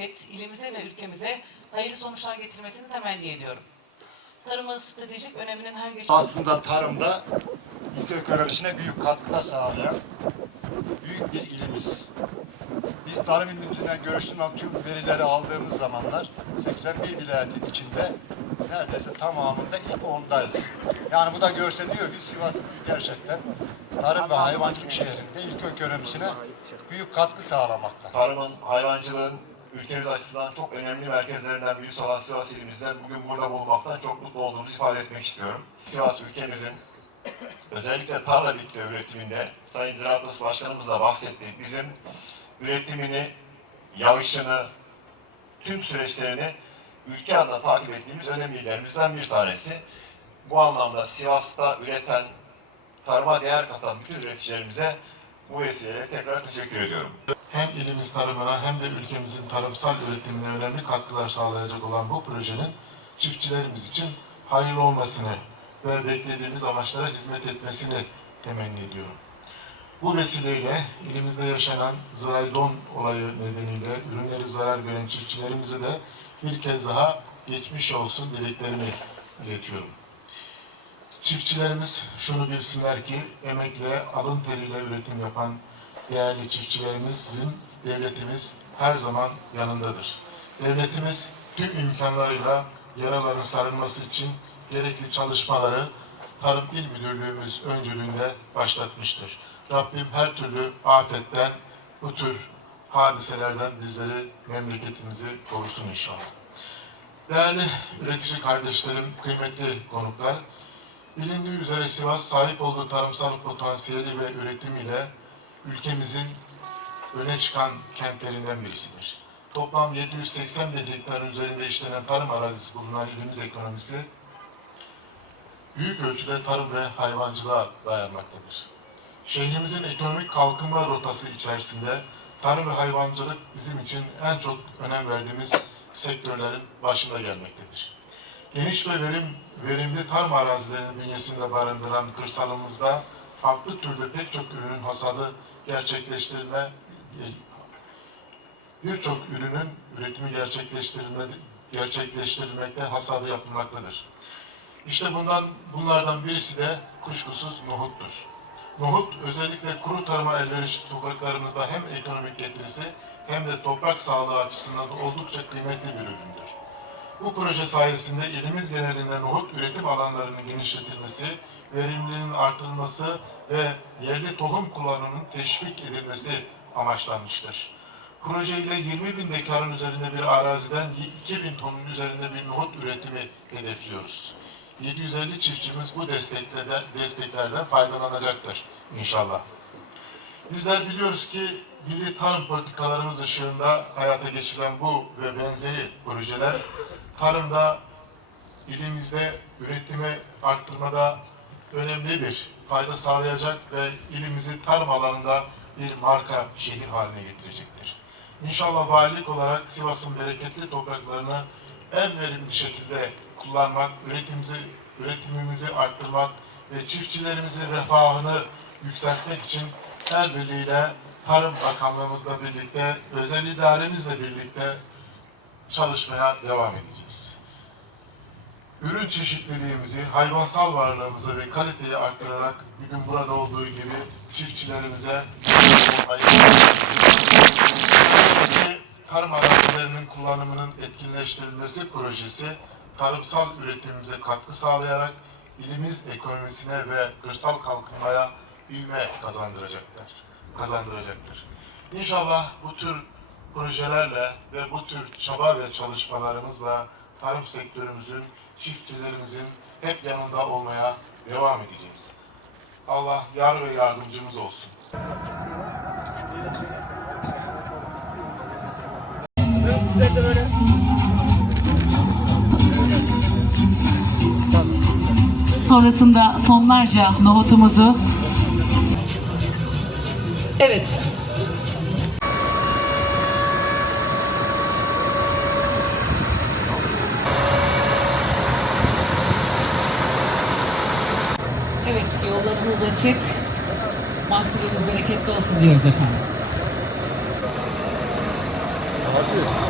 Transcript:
bereket ilimize ve ülkemize hayırlı sonuçlar getirmesini temenni ediyorum. Tarımın stratejik öneminin her geçen aslında tarımda ülke ekonomisine büyük katkıda sağlayan büyük bir ilimiz. Biz tarım ilimizden görüştüğüm tüm verileri aldığımız zamanlar 81 vilayetin içinde neredeyse tamamında ilk ondayız. Yani bu da görse diyor ki Sivas'ımız gerçekten tarım ve hayvancılık şehrinde ülke ekonomisine büyük katkı sağlamakta. tarımın, hayvancılığın ülkemiz açısından çok önemli merkezlerinden birisi olan Sivas ilimizden bugün burada bulunmaktan çok mutlu olduğumuzu ifade etmek istiyorum. Sivas ülkemizin özellikle tarla bitki üretiminde Sayın Ziraat Odası Başkanımız da bahsetti. Bizim üretimini, yağışını, tüm süreçlerini ülke adına takip ettiğimiz önemli illerimizden bir tanesi. Bu anlamda Sivas'ta üreten, tarıma değer katan bütün üreticilerimize bu vesileyle tekrar teşekkür ediyorum. hem ilimiz tarımına hem de ülkemizin tarımsal üretimine önemli katkılar sağlayacak olan bu projenin çiftçilerimiz için hayırlı olmasını ve beklediğimiz amaçlara hizmet etmesini temenni ediyorum. Bu vesileyle ilimizde yaşanan ziraydon olayı nedeniyle ürünleri zarar gören çiftçilerimize de bir kez daha geçmiş olsun dileklerimi iletiyorum. Çiftçilerimiz şunu bilsinler ki emekle, alın teriyle üretim yapan değerli çiftçilerimizin devletimiz her zaman yanındadır. Devletimiz tüm imkanlarıyla yaraların sarılması için gerekli çalışmaları Tarım İl Müdürlüğümüz öncülüğünde başlatmıştır. Rabbim her türlü afetten, bu tür hadiselerden bizleri, memleketimizi korusun inşallah. Değerli üretici kardeşlerim, kıymetli konuklar, Bilindiği üzere Sivas sahip olduğu tarımsal potansiyeli ve üretim ile ülkemizin öne çıkan kentlerinden birisidir. Toplam 780 bin hektarın üzerinde işlenen tarım arazisi bulunan ilimiz ekonomisi büyük ölçüde tarım ve hayvancılığa dayanmaktadır. Şehrimizin ekonomik kalkınma rotası içerisinde tarım ve hayvancılık bizim için en çok önem verdiğimiz sektörlerin başında gelmektedir geniş ve verim, verimli tarım arazilerinin bünyesinde barındıran kırsalımızda farklı türde pek çok ürünün hasadı gerçekleştirilme birçok ürünün üretimi gerçekleştirilme, gerçekleştirilmekte, hasadı yapılmaktadır. İşte bundan bunlardan birisi de kuşkusuz nohuttur. Nohut özellikle kuru tarıma elverişli topraklarımızda hem ekonomik getirisi hem de toprak sağlığı açısından oldukça kıymetli bir üründür. Bu proje sayesinde ilimiz genelinde nohut üretim alanlarının genişletilmesi, verimliliğinin artırılması ve yerli tohum kullanımının teşvik edilmesi amaçlanmıştır. Proje ile 20 bin dekarın üzerinde bir araziden 2 bin tonun üzerinde bir nohut üretimi hedefliyoruz. 750 çiftçimiz bu desteklerden, desteklerden faydalanacaktır inşallah. Bizler biliyoruz ki milli tarım politikalarımız ışığında hayata geçirilen bu ve benzeri projeler tarımda ilimizde üretimi arttırmada önemli bir fayda sağlayacak ve ilimizi tarım alanında bir marka şehir haline getirecektir. İnşallah valilik olarak Sivas'ın bereketli topraklarını en verimli şekilde kullanmak, üretimimizi, üretimimizi arttırmak ve çiftçilerimizin refahını yükseltmek için el birliğiyle Tarım Bakanlığımızla birlikte, özel idaremizle birlikte çalışmaya devam edeceğiz. Ürün çeşitliliğimizi, hayvansal varlığımızı ve kaliteyi arttırarak bugün burada olduğu gibi çiftçilerimize tarım arazilerinin kullanımının etkinleştirilmesi projesi tarımsal üretimimize katkı sağlayarak ilimiz ekonomisine ve kırsal kalkınmaya büyüme kazandıracaktır. kazandıracaktır. İnşallah bu tür projelerle ve bu tür çaba ve çalışmalarımızla tarım sektörümüzün, çiftçilerimizin hep yanında olmaya devam edeceğiz. Allah yar ve yardımcımız olsun. sonrasında tonlarca nohutumuzu Evet. Evet, yollarınız açık. Mahsulünüz bereketli olsun diyoruz efendim. Thank